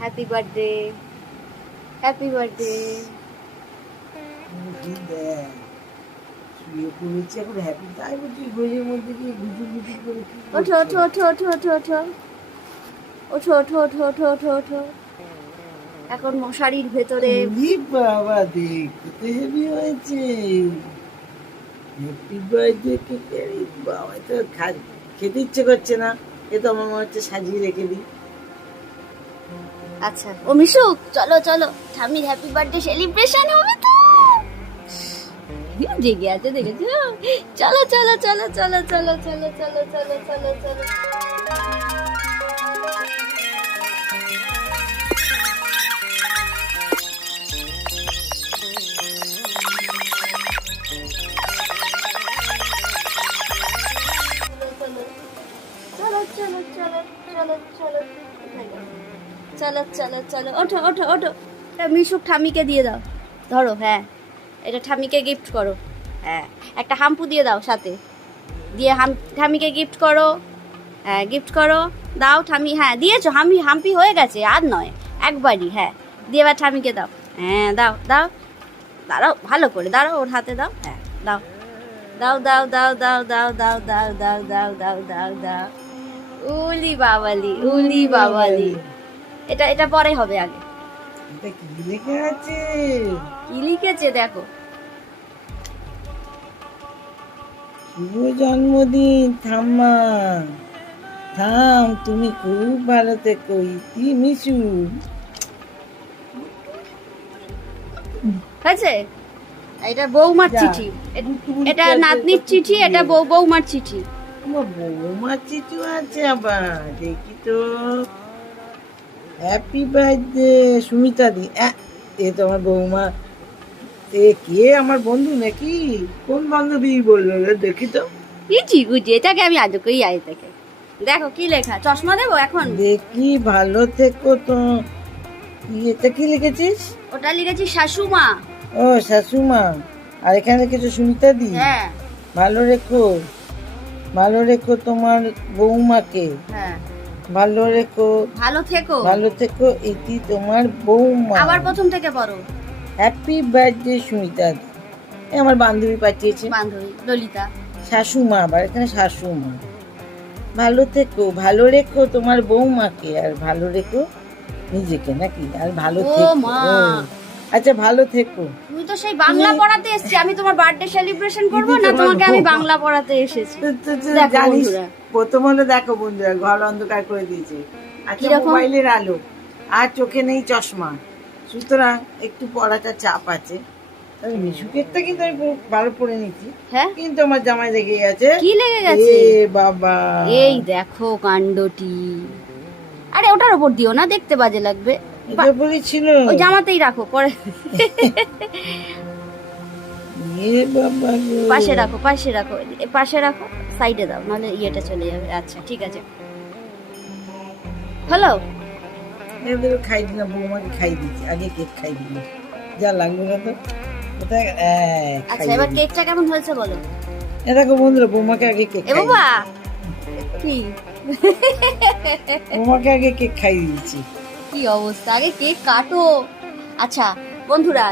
Happy birthday, happy birthday. ওঠো ওঠো ওঠো ওঠো ওঠো ওঠো ওঠো ওঠো ওঠো ওঠো ওঠো ওঠো। এখন মশারির ভেতরে। বাবা দেখ কত হেভি হয়েছে। Happy birthday cake. বাবা তো খেতে ইচ্ছে করছে না, এ তো আমার মনে হচ্ছে সাজিয়ে রেখে দিই। আচ্ছা ও মিশুক, চলো চলো ঠাম্মির হ্যাপি বার্থডে সেলিব্রেশন হবে তো। জেগে আছে দেখেছো? চলো চলো চলো চলো চলো চলো চলো চলো চলো চলো। চলো চলো চলো চলো চলো চলো চলো ওঠো ওঠো ওঠো। মিশুক ঠাম্মিকে দিয়ে দাও, ধরো। হ্যাঁ এটা ঠাম্মিকে গিফট করো। হ্যাঁ একটা হাম্পু দিয়ে দাও সাথে, দিয়ে ঠাম্মিকে গিফট করো। হ্যাঁ গিফট করো, দাও ঠাম্মি। হ্যাঁ দিয়েছো, হাম্পি হয়ে গেছে, আর নয় একবারই। হ্যাঁ দিয়ে এবার ঠাম্মিকে দাও। হ্যাঁ দাও দাও, দাঁড়াও ভালো করে দাঁড়াও, ওর হাতে দাও। হ্যাঁ দাও দাও দাও দাও দাও দাও দাও দাও দাও দাও দাও দাও দাও। উলি বাবালি, উলি বাবালি। এটা পরে হবে, আগে এটা কি লেখা আছে? কি লিখেছে দেখো। শুভ জন্মদিন ঠাম্মা, থাম, তুমি খুব ভালো থেকো। ইতি মিশু। হয়েছে? এটা বৌমার চিঠি, এটা নাতনির চিঠি, এটা বৌমার চিঠি। আমার বৌমার চিঠি আছে আবার, দেখি তো। হ্যাপি বার্থডে সুমিতা দি। এ তো আমার বৌমা। এ কে, আমার বন্ধু নাকি? কোন বান্ধবী বললো রে? দেখি তো। ইজি গুজি, এটাকে আমি আজ কই আই থেকে। দেখো কি লেখা, চশমা দেবো এখন? দেখি, ভালো থেকো তো। এটা কি লিখেছিস? ওটা লিখেছি শাশুমা। ও শাশুমা। আর এখানে লিখেছো সুমিতা দি। হ্যাঁ ভালো রেখো, ভালো রেখো তোমার বৌমাকে। হ্যাঁ ভালো রেখো, ভালো থেকো, ভালো থেকো। এটি তোমার বৌমা। আবার প্রথম থেকে পড়ো। হ্যাপি বার্থডে সুমিতা দি। এ আমার বান্ধবী পাঠিয়েছে, বান্ধবী ললিতা। শাশুমা, আবার এখানে শাশুমা। ভালো থেকো, ভালো রেখো তোমার বৌমাকে, আর ভালো রেখো নিজেকে নাকি, আর ভালো ও থেকো। মা। আচ্ছা ভালো থেকো। তুমি তো সেই বাংলা পড়াতে এসেছি, আমি তোমার বার্থডে সেলিব্রেশন করবো না? তোমাকে আমি বাংলা পড়াতে এসেছি। দেখো জানিস, বন্ধুরা, প্রথম হলো দেখো বন্ধুরা, ঘর অন্ধকার করে দিয়েছে। আচ্ছা কিরকম? মোবাইলের আলো, আর চোখে নেই চশমা, সুতরাং একটু পড়াটা চাপ আছে। তবে মিশুকেরটা কিন্তু আমি পুরো ভালো পড়ে নিচ্ছি। হ্যাঁ কিন্তু আমার জামাই লেগে গেছে। কি লেগে গেছে? এ বাবা, এই দেখো কাণ্ডটি। আরে ওটার উপর দিও না, দেখতে বাজে লাগবে। এটা বলেছিল। ওই জামাতেই রাখো, পরে এ বাবা গো। পাশে রাখো, পাশে রাখো, পাশে রাখো, সাইডে দাও, নাহলে ইয়েটা চলে যাবে। আচ্ছা ঠিক আছে, হ্যালো। এদের খাই দিলাম, বৌমাকে খাই দিচ্ছি, আগে কেক খাই দিলাম, যা লাগলো না তো। কোথায় আচ্ছা এবার কেকটা কেমন হয়েছে বলো। এ দেখো বন্ধুরা, বৌমাকে আগে কেক এ খাই বাবা কি বৌমাকে আগে কেক খাই দিয়েছি। কি অবস্থা, আগে কেক কাটো। আচ্ছা বন্ধুরা,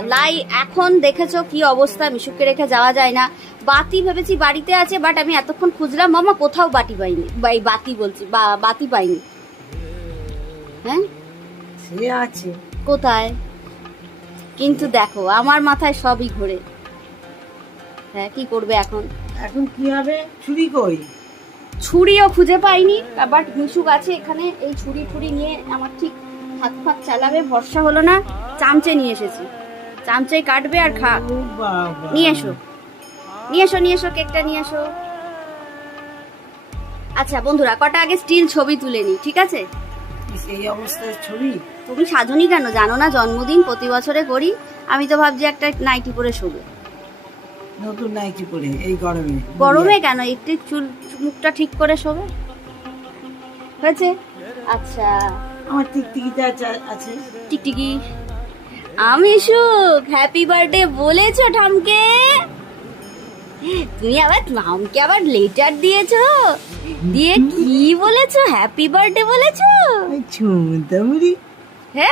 এখন দেখেছো কি অবস্থা, মিশুককে রেখে যাওয়া যায় না। বাতি ভেবেছি বাড়িতে আছে, বাট আমি এতক্ষণ খুঁজলাম মামা, কোথাও বাতি পাইনি, বাতি বলছি বাতি পাইনি। হ্যাঁ সে আছে কোথায়, কিন্তু দেখো আমার মাথায় সবই ঘোরে। হ্যাঁ কি করবে এখন? এখন কি হবে? ছুরি কই? ছুরিও খুঁজে পাইনি, বাট মিশুক আছে এখানে, এই ছুরি নিয়ে আমার ঠিক হাত ফাত চালাবে, ভরসা হলো না। চামচে নিয়ে এসেছি, চামচে কাটবে আর খা। ও বাবা, নিয়ে এসো নিয়ে এসো নিয়ে এসো, কেকটা নিয়ে এসো। আচ্ছা বন্ধুরা, কটা আগে স্টিল ছবি তুলে নি, ঠিক আছে? এই অবস্থায় ছবি? তুমি সাজনি কেন জানো না? জন্মদিন প্রতি বছরে করি, আমি তো ভাবছি একটা নাইটি পরে শোবো। নতুন নাইটি পরে এই গরমে? গরমে কেন, একটু চুল মুখটা ঠিক করে শোবে। হয়েছে? আচ্ছা আমার টিকটিকিতে আছে। টিকটিকি, আমি সুখ হ্যাপি বার্থডে বলেছো ঠামকে? তুমি আবার ঠামকে আবার লেটার দিয়েছো, দিয়ে কি বলেছো? হ্যাপি বার্থডে বলেছো? ছুমতামুরি